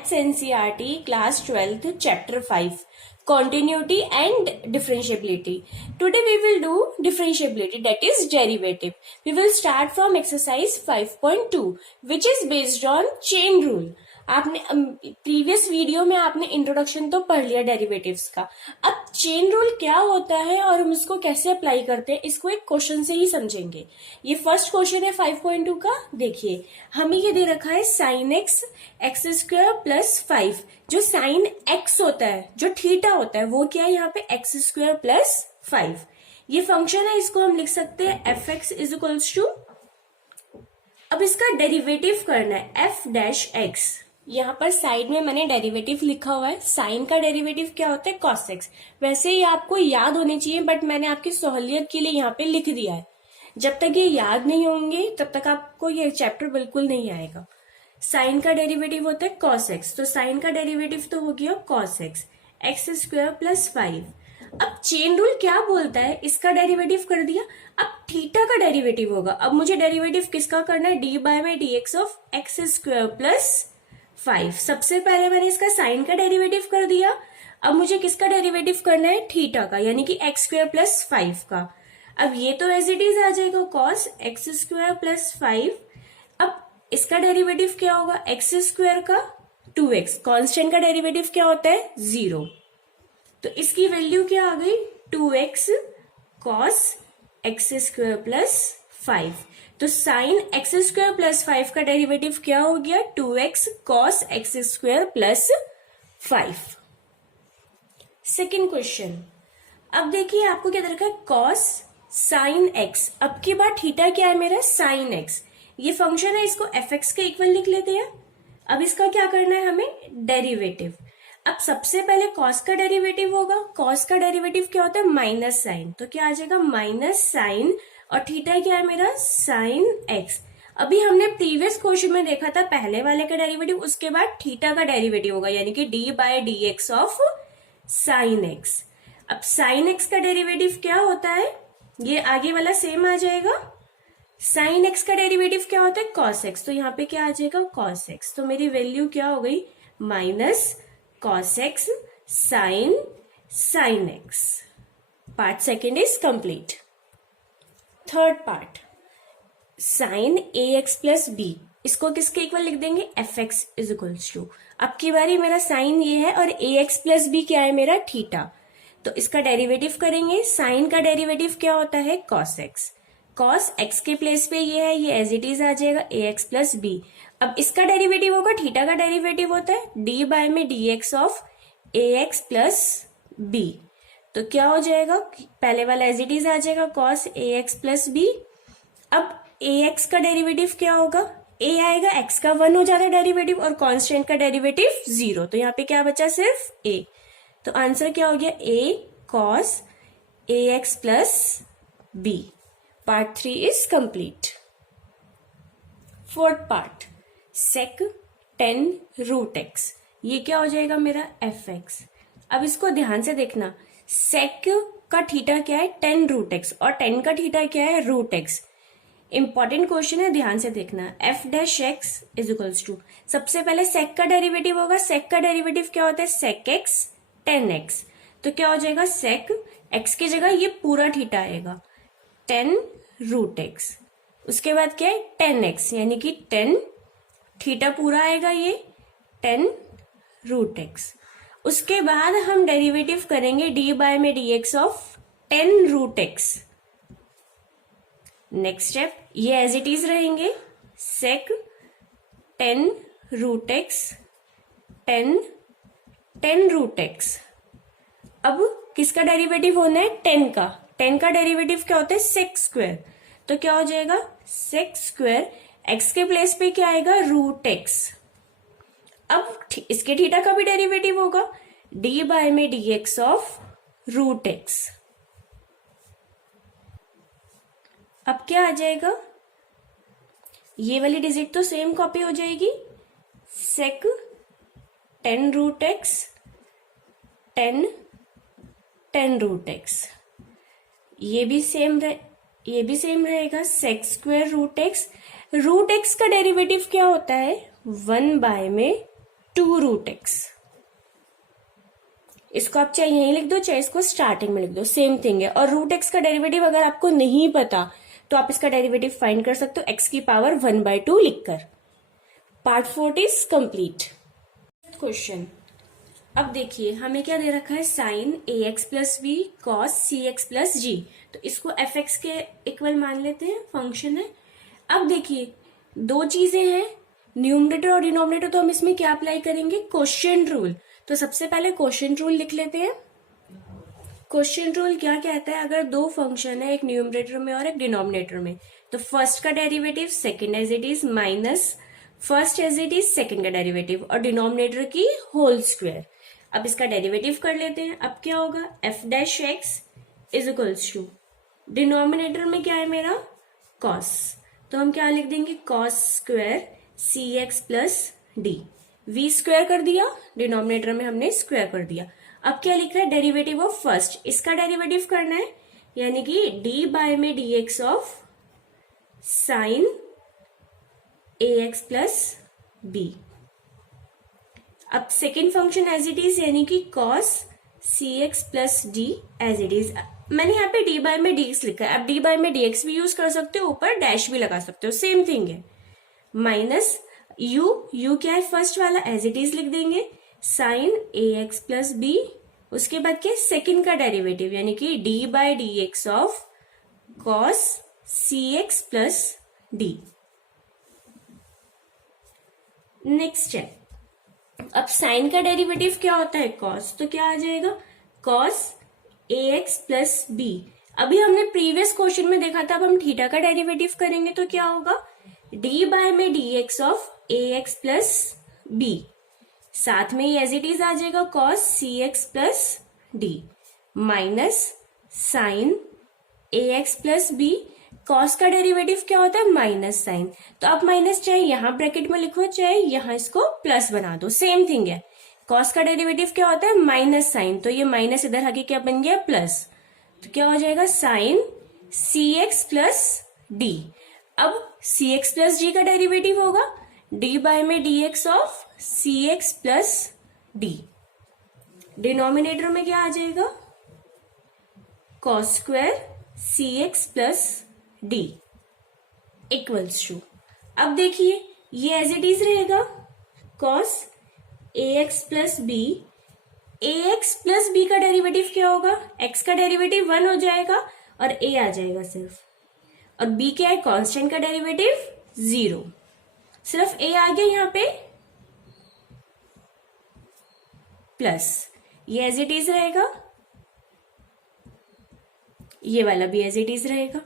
Maths NCERT Class 12th Chapter 5 Continuity and Differentiability. Today we will do differentiability, that is derivative. We will start from exercise 5.2 which is based on chain rule. आपने previous video में आपने introduction तो पढ़ लिया derivatives का. अब chain rule क्या होता है और हम उसको कैसे अप्लाई करते हैं इसको एक क्वेश्चन से ही समझेंगे. ये फर्स्ट क्वेश्चन है 5.2 का. देखिए हमें ये दे रखा है sine x x square plus 5. जो साइन एक्स होता है, जो थीटा होता है, वो क्या है यहाँ पे एक्स स्क्वायर प्लस 5. ये फंक्शन है, इसको हम लिख सकते हैं F X is equals to. अब इसका डेरिवेटिव करना है एफ डैश एक्स. यहाँ पर साइड में मैंने डेरिवेटिव लिखा हुआ है. साइन का डेरिवेटिव क्या होता है कॉस एक्स. वैसे ये आपको याद होने चाहिए बट मैंने आपकी सहूलियत के लिए यहाँ पे लिख दिया है. जब तक ये याद नहीं होंगे तब तक आपको ये चैप्टर बिल्कुल नहीं आएगा. साइन का डेरिवेटिव होता है कॉस एक्स, तो साइन का डेरिवेटिव तो हो गया cos x x square plus 5. अब चेन रूल क्या बोलता है, इसका डेरिवेटिव कर दिया. अब थीटा का डेरिवेटिव होगा. अब मुझे डेरिवेटिव किसका करना है, डी बाय में D x of x square plus 5. सबसे पहले मैंने इसका साइन का डेरिवेटिव कर दिया. अब मुझे किसका डेरिवेटिव करना है, थीटा का, यानी कि एक्स स्क्वायर प्लस 5 का. अब ये तो एज इट इज आ जाएगा कॉस एक्स स्क्वायर प्लस 5. अब इसका डेरिवेटिव क्या होगा, एक्स स्क्वायर का 2x. कांस्टेंट का डेरिवेटिव क्या होता है 0. तो इसकी वैल्यू क्या आ गई 2x cos x square plus 5. तो साइन एक्स स्क्वायर प्लस 5 का डेरिवेटिव क्या हो गया 2x cos x square plus 5. Second question. अब देखिए आपको क्या दरकार है कॉस साइन एक्स. अब की बार थीटा क्या है मेरा साइन एक्स. ये फंक्शन है, इसको एफ एक्स के इक्वल लिख लेते हैं. अब इसका क्या करना है हमें डेरिवेटिव. अब सबसे पहले कॉस का डेरिवेटिव होगा. कॉस का डेरिवेटिव क्या होता है माइनस साइन, तो क्या आ जाएगा माइनस साइन और थीटा क्या है मेरा साइन एक्स. अभी हमने प्रीवियस क्वेश्चन में देखा था पहले वाले का डेरिवेटिव, उसके बाद थीटा का डेरिवेटिव होगा, यानी कि D by D x of sine X. अब साइन एक्स का डेरिवेटिव क्या होता है, ये आगे वाला सेम आ जाएगा. साइन एक्स का डेरिवेटिव क्या होता है कॉस एक्स, तो यहाँ पे क्या आ जाएगा कॉस एक्स. तो मेरी वैल्यू क्या हो गई minus cos X sine X. Part second is complete. Third part sine A x plus B. इसको किसके इक्वल लिख देंगे F X is equals to. अब की बारी मेरा साइन ये है और ए एक्स प्लस बी क्या है मेरा थीटा. तो इसका डेरिवेटिव करेंगे. साइन का डेरिवेटिव क्या होता है कॉस एक्स. कॉस एक्स के प्लेस पे ये है, ये एज इट इज आ जाएगा ए एक्स प्लस बी. अब इसका डेरिवेटिव होगा थीटा का डेरिवेटिव होता है डी बाय में D x of A x plus B. तो क्या हो जाएगा, पहले वाला एज इट इज आ जाएगा कॉस ए एक्स प्लस बी. अब ए एक्स का डेरिवेटिव क्या होगा, ए आएगा, एक्स का 1 हो जाता है डेरिवेटिव और कांस्टेंट का डेरिवेटिव 0. तो यहाँ पे क्या बचा सिर्फ ए. तो आंसर क्या हो गया a cos A x plus b. Part 3 is complete. Fourth part sec 10 root x. ये क्या हो जाएगा मेरा एफ एक्स. अब इसको ध्यान से देखना. सेक का थीटा क्या है 10 रूट एक्स और 10 का थीटा क्या है रूट एक्स. इंपॉर्टेंट क्वेश्चन है, ध्यान से देखना. F dash x is equals to, सबसे पहले सेक का डेरिवेटिव होगा. सेक का डेरिवेटिव क्या होता है सेक एक्स 10x. तो क्या हो जाएगा सेक एक्स की जगह ये पूरा थीटा आएगा 10 रूट एक्स. उसके बाद क्या है 10x, यानी कि 10 थीटा पूरा आएगा ये 10 रूट एक्स. उसके बाद हम डेरिवेटिव करेंगे डी बाय में D x of 10 root X. Next step ये एज इट इज रहेंगे sec 10 root X 10 root X. अब किसका डेरिवेटिव होना है 10 का. 10 का डेरिवेटिव क्या होता है सेक स्क्वायर. तो क्या हो जाएगा सेक स्क्वायर एक्स के प्लेस पे क्या आएगा रूट एक्स. अब इसके थीटा का भी डेरिवेटिव होगा डी बाय में D x of root X. अब क्या आ जाएगा, ये वाली डिजिट तो सेम कॉपी हो जाएगी. Sec 10 root X 10 root x. ये भी सेम रहेगा sec square root x. Root x का डेरिवेटिव क्या होता है 1 बाय में 2√x। इसको आप चाहे यहीं लिख दो चाहे इसको स्टार्टिंग में लिख दो, सेम थिंग है। और रूट एक्स का डेरिवेटिव अगर आपको नहीं पता तो आप इसका डेरिवेटिव फाइंड कर सकते हो x की पावर 1/2 लिखकर। Part 4 is complete. क्वेश्चन, अब देखिए हमें क्या दे रखा है, sine ax plus b cos cx plus g, तो इसको fx के इक्वल मान लेते हैं, फंक्शन है। अब देखिए दो चीजें हैं, न्यूमरेटर और डिनोमिनेटर, तो हम इसमें क्या अप्लाई करेंगे, क्वोशिएंट रूल। तो सबसे पहले क्वोशिएंट रूल लिख लेते हैं। क्वोशिएंट रूल क्या कहता है, अगर दो फंक्शन है, एक न्यूमरेटर में और एक डिनोमिनेटर में, तो फर्स्ट का derivative second as it is minus first as it is second का डेरिवेटिव और डिनोमिनेटर की होल स्क्वायर। अब इसका डेरिवेटिव कर लेते हैं। अब क्या होगा, F dash x is equals to, denominator में क्या है मेरा, कॉस, तो हम क्या लिख देंगे, cos square C x plus D. V square कर दिया, डिनोमिनेटर में हमने स्क्वायर कर दिया। अब क्या लिख रहा है, डेरिवेटिव ऑफ फर्स्ट, इसका डेरिवेटिव करना है, यानी कि डी बाय में D x of sine A x plus b. अब second function as it is, यानी कि cos C x plus d as it is. मैंने यहाँ पे डी बाय में डी एक्स लिखा है, अब डी बाय में डी एक्स भी यूज कर सकते हो, ऊपर डैश भी लगा सकते हो, सेम थिंग है। माइनस यू क्या है फर्स्ट वाला, एज इट इज लिख देंगे, साइन ए एक्स प्लस बी, उसके बाद क्या, सेकेंड का डेरिवेटिव यानी कि D by D x of cos C x plus D. Next है, अब साइन का डेरिवेटिव क्या होता है, कॉस, तो क्या आ जाएगा, कॉस ए एक्स प्लस बी। अभी हमने प्रीवियस क्वेश्चन में देखा था, अब हम थीटा का डेरिवेटिव करेंगे तो क्या होगा, डी बाय में D x of A x plus b, साथ में ही एज इट इज आ जाएगा कॉस सी x plus d, minus sine ए एक्स प्लस बी। कॉस का डेरिवेटिव क्या होता है, माइनस साइन, तो आप माइनस चाहे यहां ब्रैकेट में लिखो चाहे यहां इसको प्लस बना दो, सेम थिंग है। कॉस का डेरिवेटिव क्या होता है, माइनस साइन, तो ये माइनस इधर आके क्या बन गया, प्लस, तो क्या हो जाएगा, sine C x plus D. अब सी एक्स प्लस डी का डेरिवेटिव होगा डी बाय में D x of C x plus D. Denominator में क्या आ जाएगा, cos square C x plus D equals to, अब देखिए ये एज इट इज रहेगा, cos A x plus B. A x plus B का डेरिवेटिव क्या होगा, एक्स का डेरिवेटिव 1 हो जाएगा और ए आ जाएगा सिर्फ, और बी क्या है, कांस्टेंट का डेरिवेटिव 0, सिर्फ ए आ गया यहां पे, प्लस ये एज इट इज रहेगा, ये वाला भी एज इट इज रहेगा।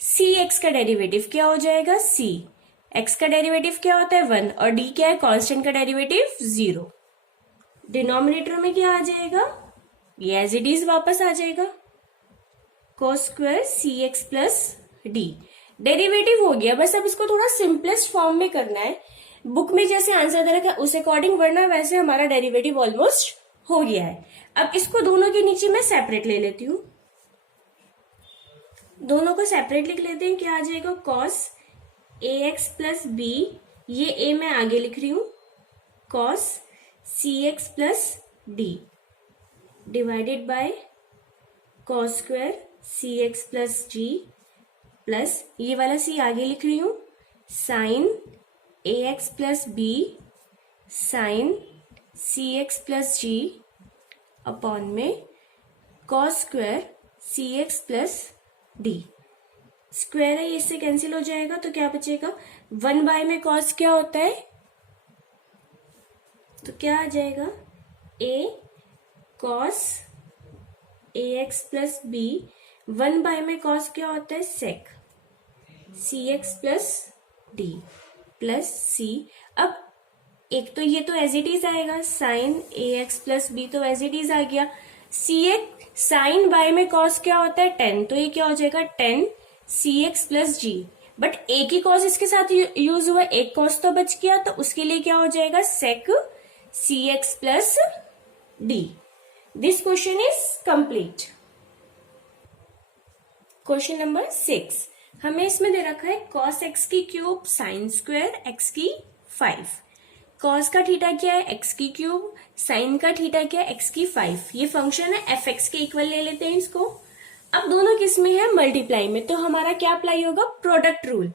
सी एक्स का डेरिवेटिव क्या हो जाएगा, सी एक्स का डेरिवेटिव क्या होता है 1 और डी क्या है, कांस्टेंट का डेरिवेटिव 0। डिनोमिनेटर में क्या आ जाएगा, ये एज इट इज वापस आ जाएगा, cos square C x plus D. Derivative हो गया, बस अब इसको थोड़ा सिंपलेस्ट फॉर्म में करना है, बुक में जैसे आंसर दे रखा है उस अकॉर्डिंग, वरना वैसे हमारा डेरिवेटिव ऑलमोस्ट हो गया है। अब इसको दोनों के नीचे मैं सेपरेट ले लेती हूँ, दोनों को सेपरेट लिख लेते हैं, क्या आ जाएगा, कॉस ए एक्स प्लस बी, ये ए मैं आगे लिख रही हूं, cos C x plus D divided by cos square C x plus G, plus ये वाला सी आगे लिख रही हूं, साइन ए x plus B sine C x plus G upon में cos square C x plus D. Square है, इससे cancel हो जाएगा, तो क्या बचेगा, 1 बाय में कॉस क्या होता है, तो क्या आ जाएगा, ए cos A x plus B, 1 by में कॉस क्या होता है, सेक c x plus D plus सी। अब एक तो ये तो एज इट इज आएगा, साइन ए एक्स प्लस बी तो एज इट इज आ गया, सी एक्स साइन बाय में कॉस क्या होता है 10, तो ये क्या हो जाएगा 10 सी एक्स प्लस जी, बट एक ही कॉस इसके साथ यूज हुआ, एक कॉस तो बच गया, तो उसके लिए क्या हो जाएगा, sec c x plus d. This question is complete. Question number 6, हमें इसमें दे रखा है कॉस एक्स की क्यूब साइन स्क्वायर एक्स की 5। कॉस का थीटा क्या है, एक्स की क्यूब, साइन का थीटा क्या है, एक्स की 5। ये फंक्शन है, एफ एक्स के इक्वल ले लेते हैं इसको। अब दोनों किस में है, मल्टीप्लाई में, तो हमारा क्या अप्लाई होगा, प्रोडक्ट रूल।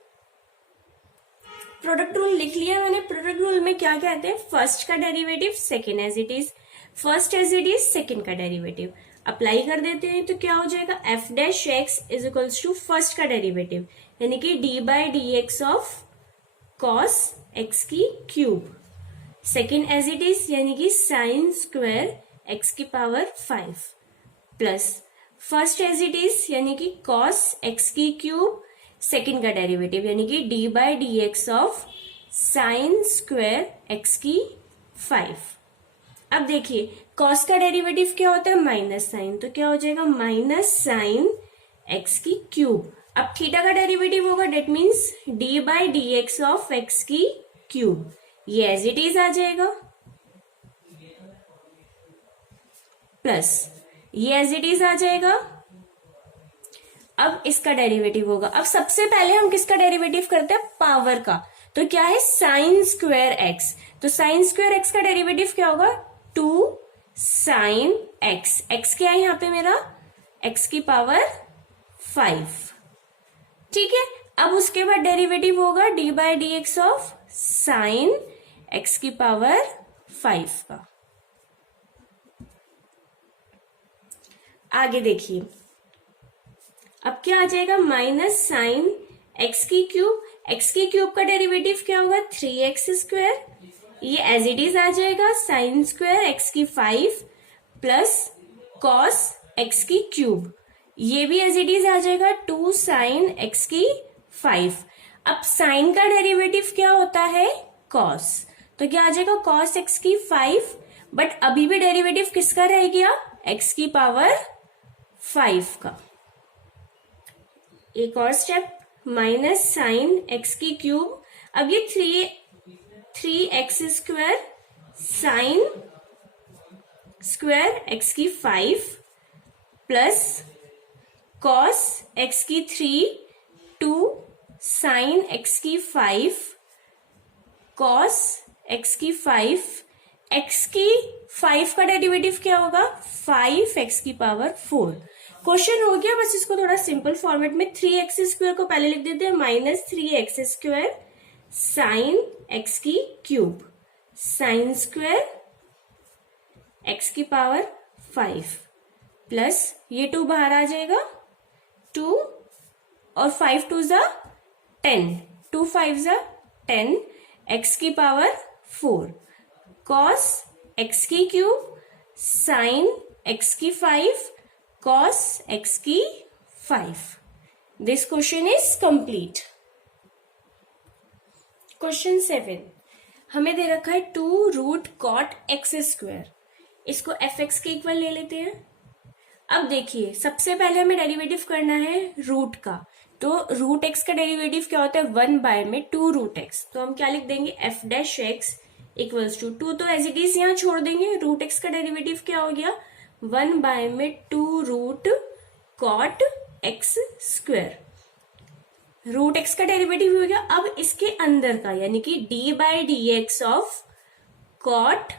प्रोडक्ट रूल लिख लिया मैंने। प्रोडक्ट रूल में क्या कहते हैं, फर्स्ट का derivative second as it is, first as it is second का डेरिवेटिव अप्लाई कर देते हैं। तो क्या हो जाएगा, f dash x is equals to first का डेरिवेटिव यानी कि D by D x of cos x की cube, second as it is यानी कि साइन स्क्वायर एक्स की power 5 plus first as it is यानी कि कॉस एक्स की क्यूब, सेकेंड का डेरिवेटिव यानी कि D by D x of sign square x की 5। अब देखिए कॉस का डेरिवेटिव क्या होता है, माइनस साइन, तो क्या हो जाएगा माइनस साइन एक्स की क्यूब। अब थीटा का डेरिवेटिव होगा, that means D by D x of x की क्यूब, ये एज इट इज आ जाएगा, प्लस ये एज इट इज आ जाएगा। अब इसका डेरिवेटिव होगा। अब सबसे पहले हम किसका डेरिवेटिव करते हैं, पावर का, तो क्या है साइन स्क्वायर एक्स, तो साइन स्क्वायर एक्स का डेरिवेटिव क्या होगा, 2 साइन एक्स, एक्स क्या है यहाँ पे मेरा, एक्स की पावर 5, ठीक है। अब उसके बाद डेरिवेटिव होगा d by D x of sine x की पावर 5 का। आगे देखिए अब क्या आ जाएगा, माइनस साइन एक्स की क्यूब, एक्स की क्यूब का डेरिवेटिव क्या होगा 3x स्क्वायर, ये एज इट इज आ जाएगा साइन स्क्वायर एक्स की 5 प्लस कॉस एक्स की क्यूब, ये भी एज इट इज आ जाएगा 2 साइन एक्स की 5। अब साइन का डेरिवेटिव क्या होता है, कॉस, तो क्या आ जाएगा कॉस एक्स की 5, बट अभी भी डेरिवेटिव किसका रह गया, एक्स की पावर 5 का। एक और स्टेप, माइनस साइन एक्स की क्यूब, अब ये 3x square sine square x की 5 प्लस कॉस एक्स की 3 2 साइन एक्स की 5 कॉस एक्स की 5, एक्स की 5 का डेरिवेटिव क्या होगा 5x की पावर 4। क्वेश्चन हो गया, बस इसको थोड़ा सिंपल फॉर्मेट में 3x स्क्वायर को पहले लिख देते हैं, minus 3x square sine x की क्यूब साइन स्क्वायर एक्स की पावर 5 प्लस ये 2 बाहर आ जाएगा 2 और 5 2 जा 10, 2 5 जा 10 एक्स की पावर 4 कॉस एक्स की क्यूब साइन एक्स की 5 cos x की 5। This question is complete. Question 7 हमें दे रखा है 2 रूट कॉट एक्स स्क्वायर, इसको एफ एक्स के इक्वल ले लेते हैं। अब देखिए सबसे पहले हमें डेरिवेटिव करना है रूट का, तो रूट एक्स का डेरिवेटिव क्या होता है 1 बाय में 2 रूट एक्स, तो हम क्या लिख देंगे F dash X equals to 2, तो एज इट इज यहाँ छोड़ देंगे, रूट एक्स का डेरिवेटिव क्या हो गया 1 बाय में 2 root cot x square, root x का डेरिवेटिव हो गया। अब इसके अंदर का यानी कि D by D x of cot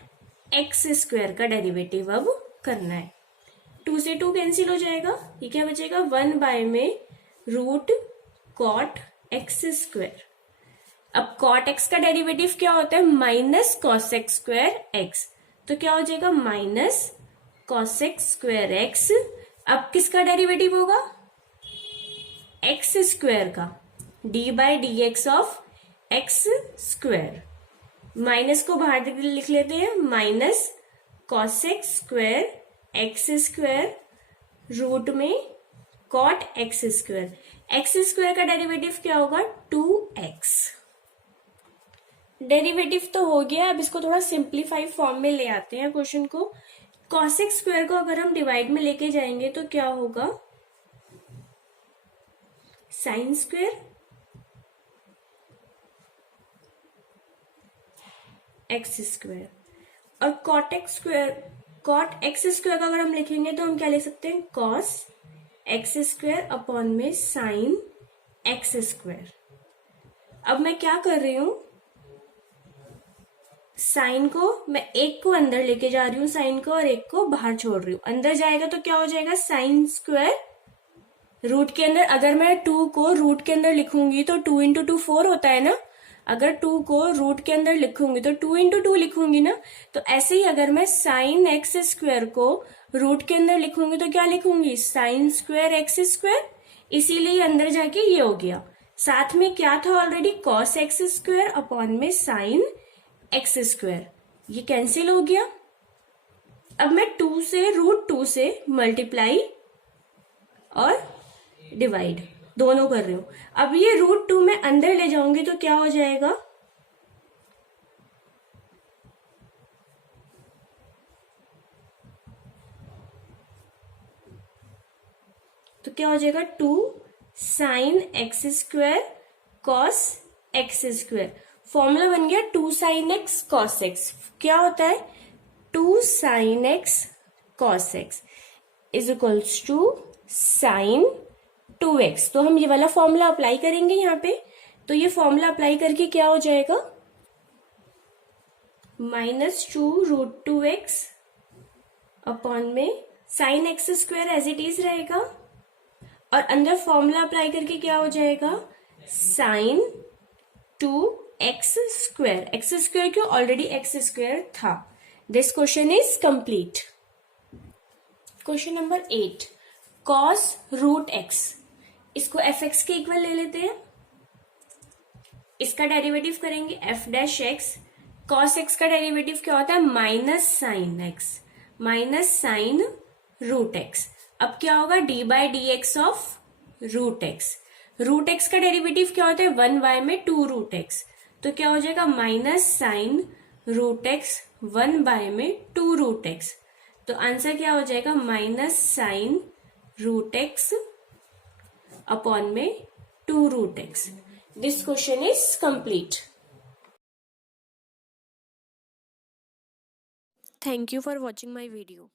x square का डेरिवेटिव अब करना है। 2 से 2 कैंसिल हो जाएगा, ये क्या बचेगा 1 बाय में रूट कॉट एक्स स्क्वायर। अब कॉट एक्स का डेरिवेटिव क्या होता है minus cos x square x, तो क्या हो जाएगा minus cos x square x. अब किसका डेरिवेटिव होगा एक्स स्क्वायर का, d by D x of x square, minus को बाहर लिख लेते हैं minus cos x square x square root में cot x square, x square का डेरिवेटिव क्या होगा 2x। डेरिवेटिव तो हो गया, अब इसको थोड़ा सिंप्लीफाइड फॉर्म में ले आते हैं क्वेश्चन को। कॉस एक्स स्क्वायर को अगर हम डिवाइड में लेके जाएंगे तो क्या होगा साइन स्क्वायर एक्स स्क्वायर, और cot x square cot x square का अगर हम लिखेंगे तो हम क्या ले सकते हैं कॉस एक्स स्क्वायर अपॉन में साइन एक्स स्क्वायर। अब मैं क्या कर रही हूं साइन को मैं एक को अंदर लेके जा रही हूँ, साइन को, और एक को बाहर छोड़ रही हूँ। अंदर जाएगा तो क्या हो जाएगा, साइन स्क्वायर रूट के अंदर। अगर मैं 2 को रूट के अंदर लिखूंगी तो 2 इंटू 2 4 होता है ना। अगर 2 को रूट के अंदर लिखूंगी तो 2 इंटू 2 लिखूंगी ना। तो ऐसे ही अगर मैं साइन एक्स स्क्वायर को रूट के अंदर लिखूंगी तो क्या लिखूंगी, साइन स्क्वायर एक्स स्क्वायर। इसीलिए अंदर जाके ये हो गया। साथ में क्या था already, cos x square upon में साइन एक्स स्क्वायर, ये कैंसिल हो गया। अब मैं 2 से रूट 2 से मल्टीप्लाई और डिवाइड दोनों कर रही हूं। अब ये रूट 2 में अंदर ले जाऊंगी तो क्या हो जाएगा, तो क्या हो जाएगा 2 sine x square cos x square. Formula बन गया 2 साइन एक्स कॉस एक्स। क्या होता है, 2 sine x cos x is equals to sine 2x। तो हम ये वाला फॉर्मूला अप्लाई करेंगे यहाँ पे। तो ये फॉर्मूला अप्लाई करके क्या हो जाएगा, -2 रूट 2x अपॉन में sine x square as it is रहेगा, और अंदर फॉर्मूला अप्लाई करके क्या हो जाएगा, sine 2x square. X square क्यों, ऑलरेडी एक्स स्क्वायर था। This question is complete. Question number 8, cos root x. इसको एफ एक्स के इक्वल ले लेते हैं। इसका डेरिवेटिव करेंगे f dash x. Cos x का डेरिवेटिव क्या होता है, minus sine x, minus sine root X. अब क्या होगा, d by D x of root x. Root x का डेरिवेटिव क्या होता है, 1 y में 2 रूट एक्स। तो क्या हो जाएगा, minus sine root x 1 by में 2 रूट एक्स। तो आंसर क्या हो जाएगा, minus sine root x upon में 2 root x. This question is complete. Thank you for watching my video.